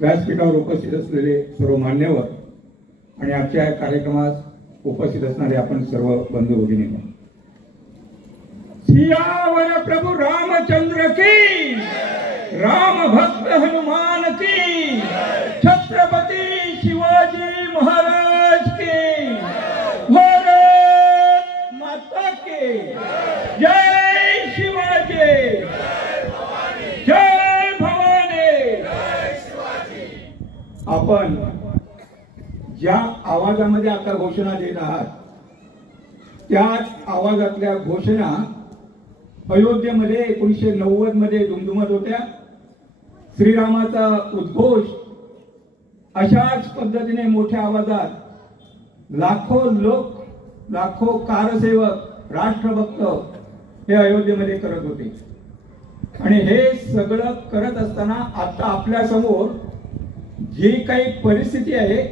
व्यासपीठावर उपस्थित असलेले सर्व मान्यवर आणि आजच्या या कार्यक्रमात उपस्थित असणारे आपण सर्व बंधू भगिनींनो, सियावर प्रभु रामचंद्र की, राम भक्त हनुमान की, छत्रपति शिवाजी महाराज की, भारत माता की जय, शिवाजी जय, भवानी जय शिवाजी। आपण ज्या आवाजामध्ये आता घोषणा देत आहात त्याच आवाजातल्या घोषणा अयोध्येमध्ये 1990 मध्ये दुमदुमत होत्या। श्रीरामाचा उद्घोष अशाच पद्धतीने मोठ्या आवाजात लाखो लोक, लाखो कारसेवक, राष्ट्रभक्त हे अयोध्येमध्ये करत होते। आणि हे सगळं करत असताना आता आपल्या समोर जी काही परिस्थिती आहे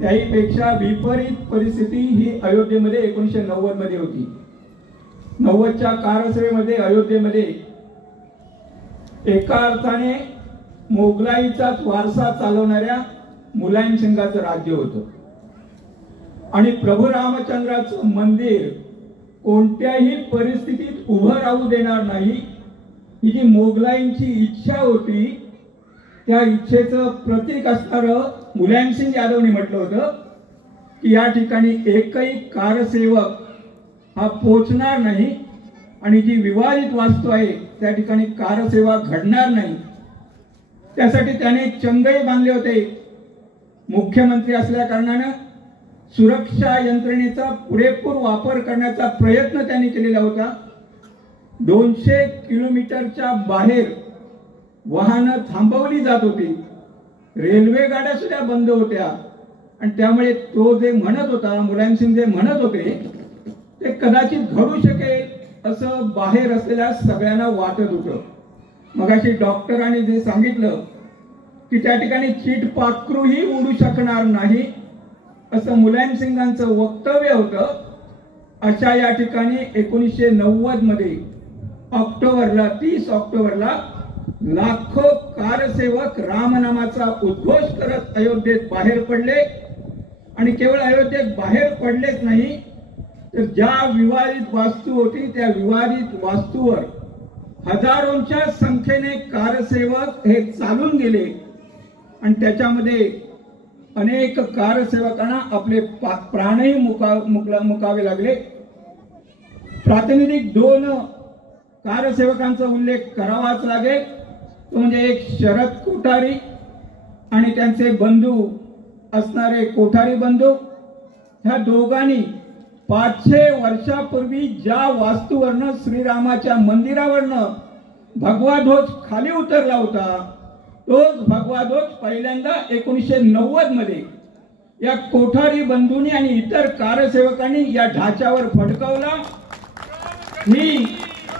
त्याहीपेक्षा विपरीत परिस्थिती ही अयोध्येमध्ये 1990 मध्ये होती। 90च्या कारसेवेमध्ये अयोध्येमध्ये एका अर्थाने मोगलाईचाच वारसा चालवणाऱ्या मुलायम सिंगाचं राज्य होतं आणि प्रभू रामचंद्राचं मंदिर कोणत्याही परिस्थितीत उभं राहू देणार नाही ही जी मोगलाईंची इच्छा होती, त्या इच्छेचं प्रतीक असणारं मुलायम सिंग यादवने म्हटलं होतं की या ठिकाणी एकही कारसेवक हा पोचणार नाही आणि जी विवादित वास्तू आहे त्या ठिकाणी कारसेवा घडणार नाही। त्यासाठी त्याने चंगई बांधले होते। मुख्यमंत्री असल्या कारणाने सुरक्षा यंत्रणेचा पुरेपूर वापर करण्याचा प्रयत्न त्यांनी केलेला होता। 200 किलोमीटरच्या बाहेर वाहनं थांबवली जात होती, रेल्वे गाड्या सुद्धा बंद होत्या आणि त्यामुळे तो जे म्हणत होता, मुलायम सिंग जे म्हणत होते ते कदाचित घडू शकेल असं बाहेर असलेल्या सगळ्यांना वाटत होतं। मगाशी डॉक्टरांनी जे सांगितलं की त्या ठिकाणी चीटपाखरूही उडू शकणार नाही असं मुलायम सिंगांचं वक्तव्य होतं। अशा या ठिकाणी 1990 मध्ये ऑक्टोबरला 30 ऑक्टोबरला लाखो कारसेवक रामनामाचा उद्घोष करत अयोध्येत बाहेर पडले आणि केवळ अयोध्येत बाहेर पडलेच नाही तर ज्या विवादित वास्तू होती त्या विवादित वास्तूवर हजारोंच्या संख्येने कारसेवक हे चालून गेले आणि त्याच्यामध्ये अनेक कारसेवकांना आपले प्राणही मुकावे लागले। प्रातिनिधिक 2 कारसेवकांचा उल्लेख करावाच लागेल, तो म्हणजे एक शरद कोठारी आणि त्यांचे बंधू असणारे कोठारी बंधू। ह्या दोघांनी 500 वर्षापूर्वी ज्या वास्तूवरनं श्रीरामाच्या मंदिरावरनं भगवा ध्वज खाली उतरला होता तोच भगवा ध्वज पहिल्यांदा 1990 मध्ये या कोठारी बंधूंनी आणि इतर कारसेवकांनी या ढाच्यावर फडकवला। ही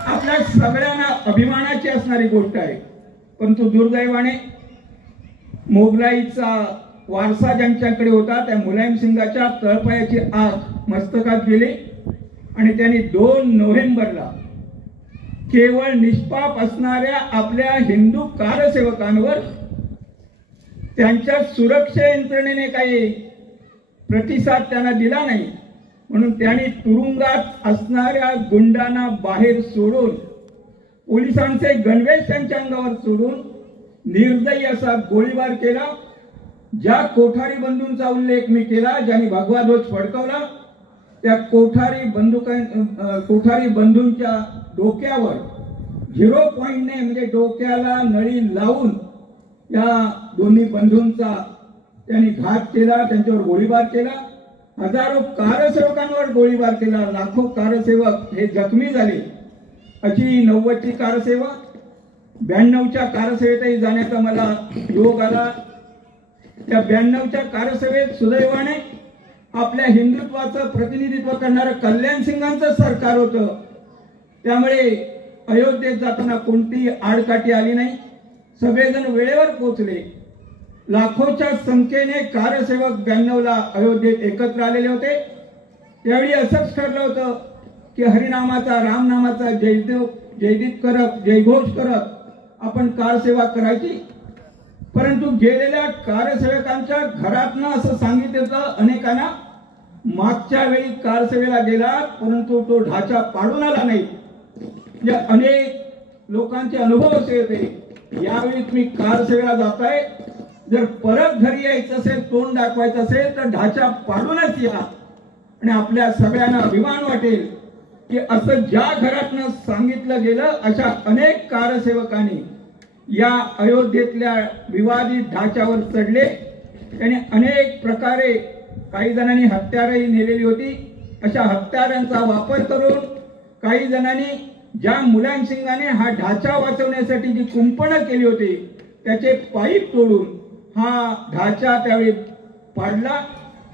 आपल्या सगळ्यांना अभिमानाची असणारी गोष्ट आहे, परंतु दुर्दैवाने मोगलाईचा वारसा ज्यांच्याकडे होता त्या मुलायम सिंगाच्या तळपायाची आग मस्तकात गेली आणि त्यांनी 2 नोव्हेंबरला केवळ निष्पाप असणाऱ्या आपल्या हिंदू कारसेवकांवर त्यांच्या सुरक्षा यंत्रणेने काही प्रतिसाद त्यांना दिला नाही म्हणून त्यांनी तुरुंगात असणाऱ्या गुंडांना बाहेर सोडून, पोलिसांचे गणवेश त्यांच्या अंगावर सोडून निर्दयी असा गोळीबार केला। ज्या कोठारी बंधूंचा उल्लेख मी केला, ज्यांनी भगवा ध्वज फडकवला, त्या कोठारी बंधूंच्या डोक्यावर 0 पॉइंटने म्हणजे डोक्याला नळी लावून या दोन्ही बंधूंचा त्यांनी घात केला, त्यांच्यावर गोळीबार केला। हजारो कारसेवकांवर गोळीबार केला, लाखो कारसेवक हे जखमी झाले। अशी 90ची कारसेवा, 92च्या कारसेवेतही जाण्याचा मला योग आला। त्या 92च्या कारसेवेत सुदैवाने आपल्या हिंदुत्वाचं प्रतिनिधित्व करणारं कल्याण सिंगांचं सरकार होतं, त्यामुळे अयोध्येत जाताना कोणतीही आडकाठी आली नाही, सगळेजण वेळेवर पोहोचले। लाखोच्या संख्येने कारसेवक 92ला अयोध्येत एकत्र आलेले होते। त्यावेळी असंच ठरलं होतं की हरिनामाचा, रामनामाचा जयदीप करत, जयघोष करत आपण कारसेवा करायची। परंतु गेलेल्या कारसेवकांच्या घरातनं असं सांगितलं अनेकांना, मागच्या वेळी कारसेवेला गेला परंतु तो ढाचा पाडून आला नाही. म्हणजे अनेक लोकांचे अनुभव असे होते, यावेळी तुम्ही कारसेवेला जाताय, जर परत घरी यायचं असेल, तोंड दाखवायचं असेल तर ढाचा पाडूनच या. आणि आपल्या सगळ्यांना अभिमान वाटेल की असं ज्या घरातनं सांगितलं गेलं अशा अनेक कारसेवकांनी या अयोध्येतल्या विवादित ढाच्यावर चढले. त्यांनी अनेक प्रकारे काही जणांनी हत्यारही नेलेली होती. अशा हत्यारांचा वापर करून काही जणांनी ज्या मुलांसिंगाने हा ढाचा वाचवण्यासाठी जी कुंपणं केली होती त्याचे पाईप तोडून हा ढाचा त्यावेळी पाडला.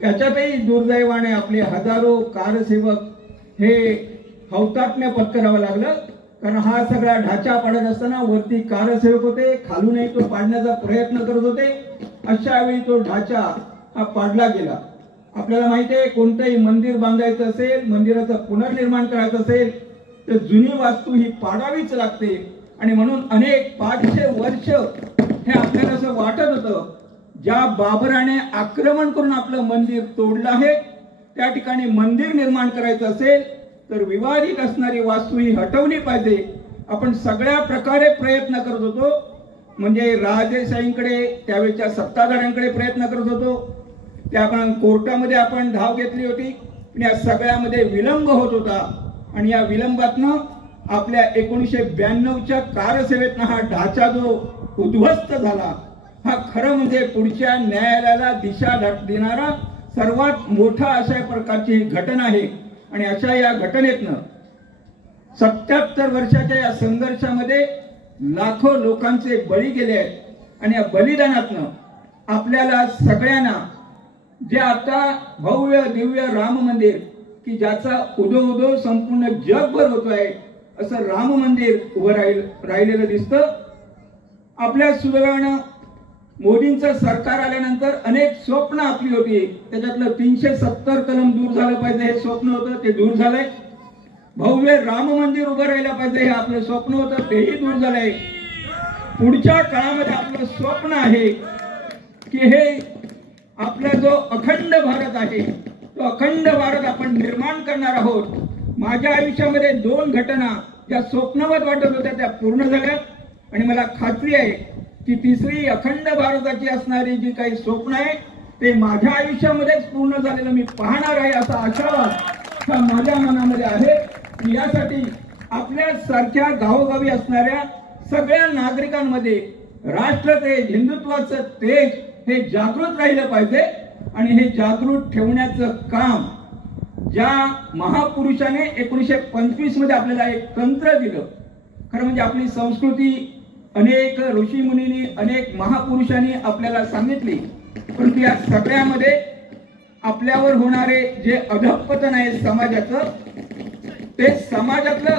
त्याच्यातही दुर्दैवाने आपले हजारो कारसेवक हे हौतात्म्य पत्करावं लागलं. कारण हा सगळा ढाचा पाडत असताना वरती कारसेवक होते, खालूनही तो पाडण्याचा प्रयत्न करत होते. अशा वेळी तो ढाचा हा पाडला गेला. आपल्याला माहिती आहे, कोणतंही मंदिर बांधायचं असेल, मंदिराचं पुनर्निर्माण करायचं असेल तर जुनी वास्तू ही पाडावीच लागते. आणि म्हणून अनेक 500 वर्ष हे आपल्याला असं वाटत होतं, ज्या बाबराने आक्रमण करून आपलं मंदिर तोडलं आहे त्या ठिकाणी मंदिर निर्माण करायचं असेल तर विवादित असणारी वास्तू ही हटवली पाहिजे. आपण सगळ्या प्रकारे प्रयत्न करत होतो. म्हणजे राजेशाहींकडे, त्यावेळेच्या सत्ताधाऱ्यांकडे प्रयत्न करत होतो. त्या आपण कोर्टामध्ये आपण धाव घेतली होती. या सगळ्यामध्ये विलंब होत होता. आणि या विलंबातनं आपल्या 1992च्या कारसेवेतनं हा ढाचा जो उद्ध्वस्त झाला, हा खरं म्हणजे पुढच्या न्यायालयाला दिशा देणारा सर्वात मोठा अशा प्रकारची घटना आहे. आणि अशा या घटनेतनं 77 वर्षाच्या या संघर्षामध्ये लाखो लोकांचे बळी गेले आहेत. आणि या बलिदानातनं आपल्याला सगळ्यांना जे आता भव्य दिव्य राम मंदिर की ज्याचा उदो संपूर्ण जगभर होतोय, असं राम मंदिर उभं राहिलेलं दिसतं. आपल्या सुदैवानं मोदींचं सरकार आल्यानंतर अनेक स्वप्न आपली होती. त्याच्यातलं 370 कलम दूर झालं पाहिजे हे स्वप्न होतं, ते दूर झालंय. भव्य राम मंदिर उभं राहिलं पाहिजे हे आपलं स्वप्न होतं, तेही दूर झालंय. पुढच्या काळामध्ये आपलं स्वप्न आहे की हे आपला जो अखंड भारत आहे तो अखंड भारत आपण निर्माण करणार आहोत. माझ्या आयुष्यामध्ये 2 घटना ज्या स्वप्नवत वाटत होत्या त्या पूर्ण झाल्या. आणि मला खात्री आहे की तिसरी अखंड भारताची असणारी जी काही स्वप्न आहे ते माझ्या आयुष्यामध्येच पूर्ण झालेलं मी पाहणार आहे असा आशावाद हा माझ्या मनामध्ये आहे. यासाठी आपल्या सारख्या गावोगावी असणाऱ्या सगळ्या नागरिकांमध्ये राष्ट्रतेज, हिंदुत्वाचं तेज हे जागृत राहिलं पाहिजे. आणि हे जागृत ठेवण्याचं काम ज्या महापुरुषाने 1925 मध्ये आपल्याला एक तंत्र दिलं. खरं म्हणजे आपली संस्कृती अनेक ऋषी मुनींनी, अनेक महापुरुषांनी आपल्याला सांगितली, परंतु या सगळ्यामध्ये आपल्यावर होणारे जे अधःपतन आहे समाजाचं, ते समाजातलं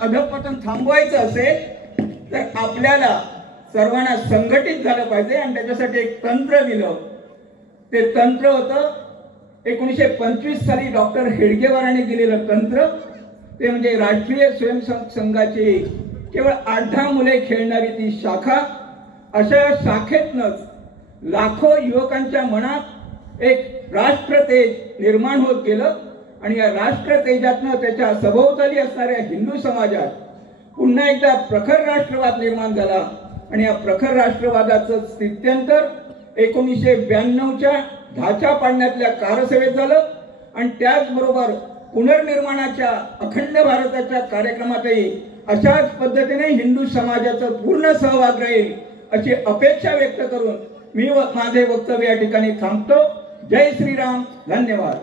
अधःपतन थांबवायचं असेल तर आपल्याला सर्वांना संघटित झालं पाहिजे. आणि त्याच्यासाठी एक तंत्र दिलं. ते तंत्र होतं 1925 साली डॉक्टर हेडगेवारांनी दिलेलं तंत्र. ते म्हणजे राष्ट्रीय स्वयंसेवक संघाची केवळ 8-10 मुले खेळणारी ती शाखा. अशा शाखेतनच लाखो युवकांच्या मनात एक राष्ट्रतेज निर्माण होत गेलं. आणि या राष्ट्रतेजातनं त्याच्या सभोवताली असणाऱ्या हिंदू समाजात पुन्हा एकदा प्रखर राष्ट्रवाद निर्माण झाला. आणि या प्रखर राष्ट्रवादाचं स्थित्यंतर 1992च्या ढाचा पाडण्यातल्या कारसेवेत झालं. आणि त्याचबरोबर पुनर्निर्माणाच्या अखंड भारताच्या कार्यक्रमातही अशाच पद्धतीने हिंदू समाजाचं पूर्ण सहभाग राहील अशी अपेक्षा व्यक्त करून मी माझे वक्तव्य या ठिकाणी थांबतो. जय श्रीराम. धन्यवाद.